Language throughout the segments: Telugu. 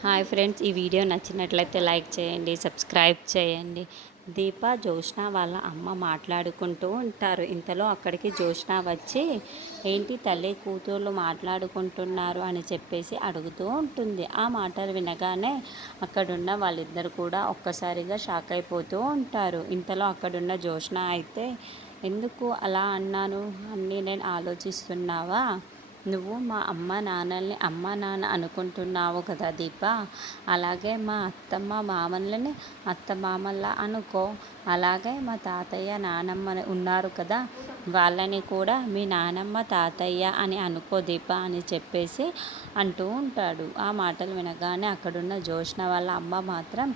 హాయ్ ఫ్రెండ్స్, ఈ వీడియో నచ్చినట్లయితే లైక్ చేయండి, సబ్స్క్రైబ్ చేయండి. దీప జోష్న వాళ్ళ అమ్మ మాట్లాడుకుంటూ ఉంటారు. ఇంతలో అక్కడికి జోష్న వచ్చి ఏంటి తల్లి కూతుర్లు మాట్లాడుకుంటున్నారు అని చెప్పేసి అడుగుతూ ఉంటుంది. ఆ మాటలు వినగానే అక్కడున్న వాళ్ళిద్దరు కూడా ఒక్కసారిగా షాక్ అయిపోతూ ఉంటారు. ఇంతలో అక్కడున్న జోష్న అయితే ఎందుకు అలా అన్నాను అన్నీ నేను ఆలోచిస్తున్నావా, నువ్వు మా అమ్మ నాన్నల్ని అమ్మ నాన్న అనుకుంటున్నావు కదా దీప, అలాగే మా అత్తమ్మ మామల్ని అత్త మామల్లా అనుకో. అలాగే మా తాతయ్య నానమ్మ ఉన్నారు కదా, వాళ్ళని కూడా మీ నానమ్మ తాతయ్య అని అనుకో దీప అని చెప్పేసి అంటూ ఉంటాడు. ఆ మాటలు వినగానే అక్కడున్న జోష్న వాళ్ళ అమ్మ మాత్రం,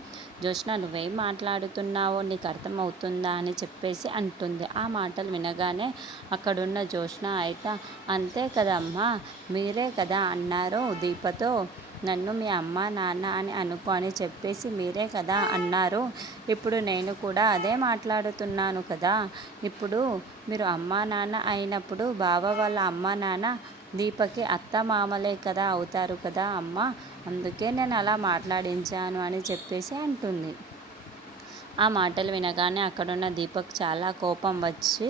జోష్న నువ్వేం మాట్లాడుతున్నావో నీకు అర్థమవుతుందా అని చెప్పేసి అంటుంది. ఆ మాటలు వినగానే అక్కడున్న జోష్న అయితే అంతే కదమ్మా, మీరే కదా అన్నారు దీపతో నన్ను మీ అమ్మ నాన్న అని అనుకో అని చెప్పేసి మీరే కదా అన్నారు. ఇప్పుడు నేను కూడా అదే మాట్లాడుతున్నాను కదా. ఇప్పుడు మీరు అమ్మా నాన్న అయినప్పుడు బావ వాళ్ళ అమ్మ నాన్న దీపకి అత్త మామలే కదా అవుతారు కదా అమ్మ, అందుకే నేను అలా మాట్లాడించాను అని చెప్పేసి అంటుంది. ఆ మాటలు వినగానే అక్కడున్న దీపక్ చాలా కోపం వచ్చి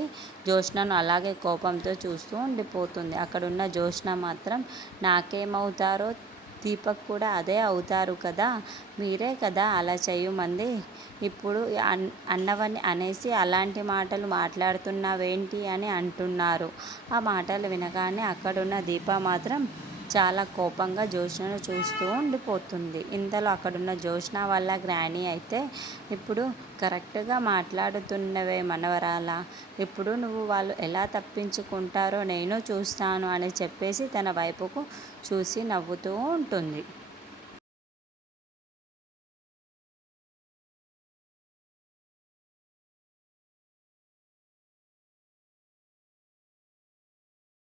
జోష్నను అలాగే కోపంతో చూస్తూ ఉండిపోతుంది. అక్కడున్న జోష్న మాత్రం నాకేమవుతారో దీపక్ కూడా అదే అవుతారు కదా, మీరే కదా అలా చేయమంది, ఇప్పుడు అన్నవని అనేసి అలాంటి మాటలు మాట్లాడుతున్నావేంటి అని అంటున్నారు. ఆ మాటలు వినగానే అక్కడున్న దీప మాత్రం చాలా కోపంగా జోష్నను చూస్తూ ఉండిపోతుంది. ఇంతలో అక్కడున్న జోష్న వాళ్ళ గ్రాని అయితే ఇప్పుడు కరెక్ట్గా మాట్లాడుతున్నవే మనవరాలా, ఇప్పుడు నువ్వు వాళ్ళు ఎలా తప్పించుకుంటారో నేను చూస్తాను అని చెప్పేసి తన వైపుకు చూసి నవ్వుతూ ఉంటుంది.